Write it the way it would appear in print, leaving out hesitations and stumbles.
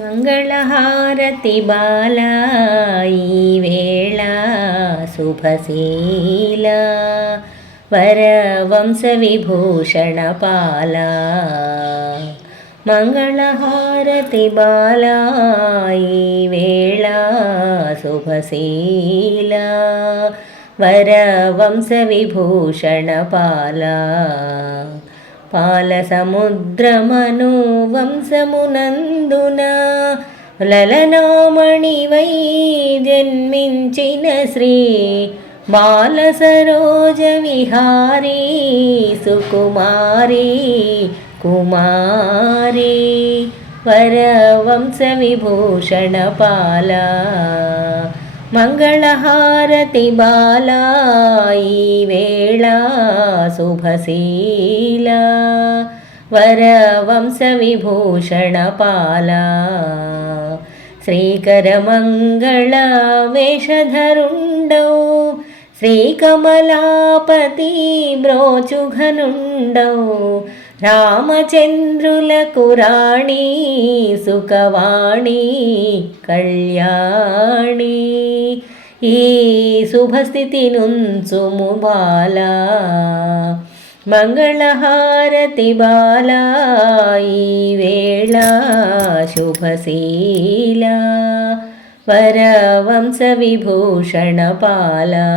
మంగళహారతి బాలా ఈ వేళ శుభశీల వరవంశ విభూషణ పాలా. మంగళహారతి బాలా ఈ వేళ శుభశీల వరవంశ విభూషణ పాలా. పాల సముద్రమను వంశమునందున లలనామణివై జన్మించిన శ్రీ బాల సరోజ విహారీ సుకుమారి కుమారి వరవంశ విభూషణ పాలా. మంగళహారతి బాలా ఈ వేళ శుభశీల వరవంశ విభూషణ పాలా. శ్రీకరమంగళ వేషధరుండౌ శ్రీకమలాపతి బ్రోచుఘనుండౌ రామచంద్రులకు రాణి సుఖవాణి కళ్యాణి. ఈ శుభస్థితి నుంచుము బాలా. మంగళహారతి బాలా ఈ వేళ శుభశీల వరవంశ విభూషణ పాలా.